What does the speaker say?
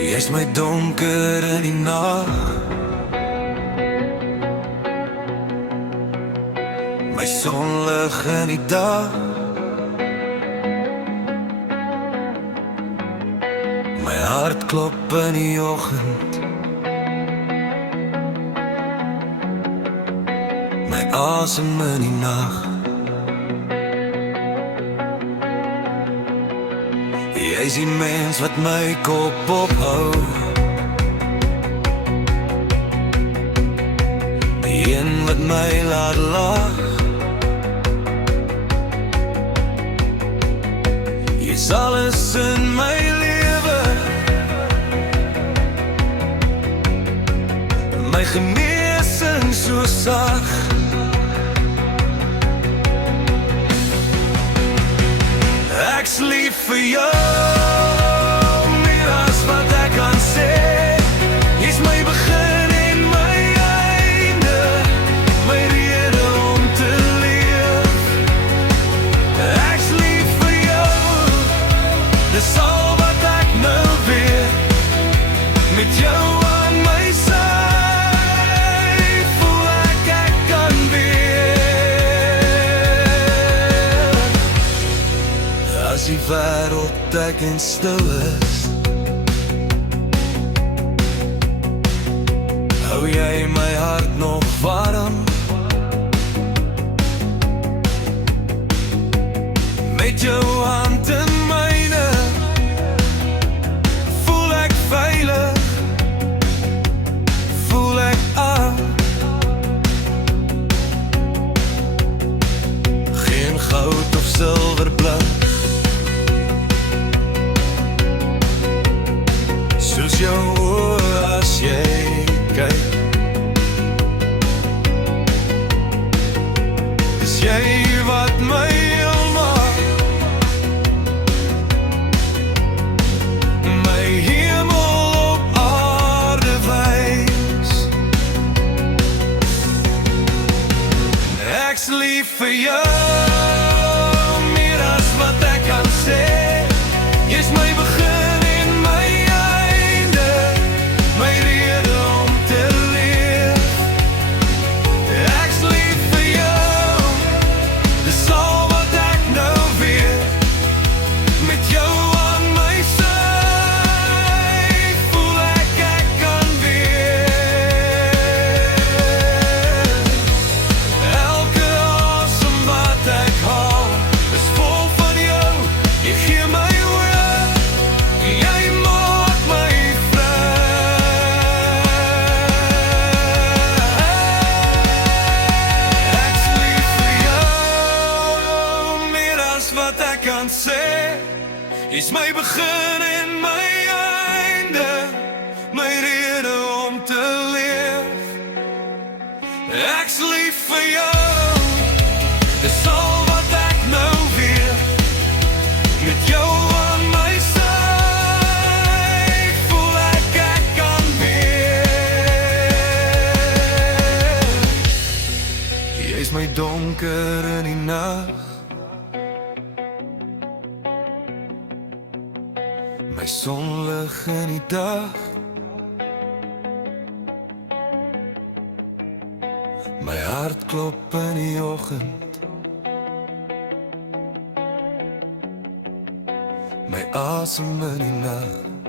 Jy's my donker in die nag, my sonlig in die dag, my hart klop in die oggend, my asem in die nag. Jy's die mens wat my kop ophou, die een wat my laat lag. Jy's alles in my lewe, my genesing so sag. Ek's lief vir jou, meer as wat ek kan sê. Jy's my begin en my einde, my rede om te leef. Ek's lief vir jou, dis al wat ek nou weet. Met jou aan my sy, voel ek kan weer. As die wêreld ek en stil is, hou jy my hart nog warm. Met jou hand in myne, voel ek veilig, voel ek aan. Geen goud of silwer blik, soos jou oë as jy kyk. Dis jy wat my heel maak, my hemel op aarde wys. Ek's lief vir jou, meer as wat ek kan sê. Jy's my begin en my einde, my rede om te leef. Ek's lief vir jou, dis al wat ek nou weet. Met jou aan my sy, voel ek kan weer. Elke asem wat ek haal, is vol van jou. Jy gee my hoop, jy maak my vry. Ek's lief vir jou, meer as wat ek kan sê. Jy's my begin en my einde, my rede om te leef. Ek's lief vir jou, dis al wat ek nou weet. Met jou aan my sy, voel ek kan weer. Jy's my donker in die nag, my sonlig in die dag, my hart klop in die oggend, my asem in die nag.